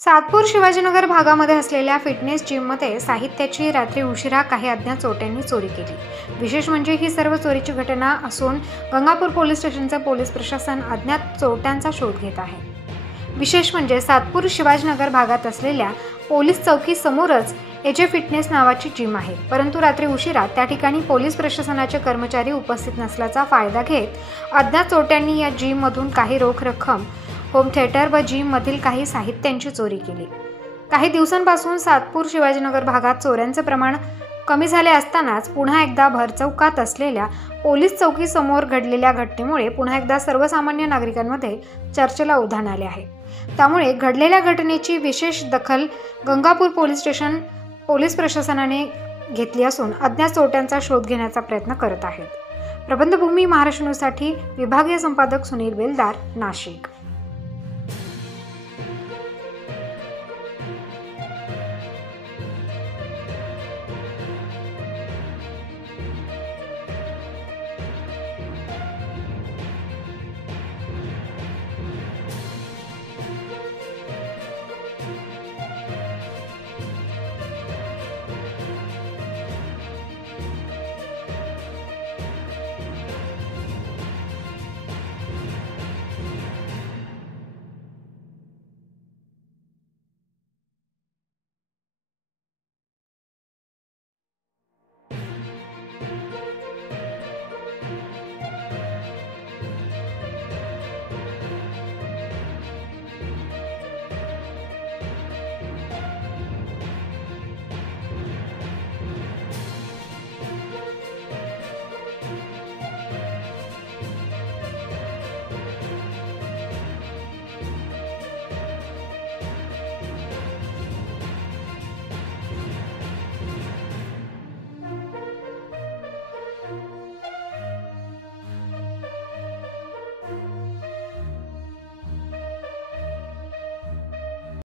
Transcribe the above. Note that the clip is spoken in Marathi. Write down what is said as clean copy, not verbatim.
सातपूर शिवाजीनगर भागामध्ये असलेल्या फिटनेस जिममध्ये साहित्याची रात्री उशिरा काही अज्ञात चोरट्यांनी चोरी केली। विशेष म्हणजे ही सर्व चोरीची घटना असून गंगापूर पोलीस स्टेशनचे पोलीस प्रशासन अज्ञात चोरट्यांचा शोध घेत आहे। विशेष म्हणजे सातपूर शिवाजीनगर भागात असलेल्या पोलीस चौकी समोरच एजे फिटनेस नावाची जिम आहे, परंतु रात्री उशिरा त्या ठिकाणी पोलीस प्रशासनाचे कर्मचारी उपस्थित नसल्याचा फायदा घेत अज्ञात चोरट्यांनी या जिम मधून काही रोख रक्कम, होम थिएटर व जिम मधील काही साहित्यांची चोरी केली। काही दिवसांपासून सातपूर शिवाजीनगर भागात चोऱ्यांचे प्रमाण कमी झाले असतानाच पुन्हा एकदा भरचौकात असलेल्या पोलीस चौकी समोर घडलेल्या घटनेमुळे पुन्हा एकदा सर्वसामान्य नागरिकांमध्ये चर्चेला उधाण आले आहे। त्यामुळे घडलेल्या घटनेची विशेष दखल गंगापूर पोलीस स्टेशन पोलीस प्रशासनाने घेतली असून अज्ञात चोरट्यांचा शोध घेण्याचा प्रयत्न करत आहेत। प्रबंधभूमी महाराष्ट्र न्यूजसाठी विभागीय संपादक सुनील बेलदार, नाशिक।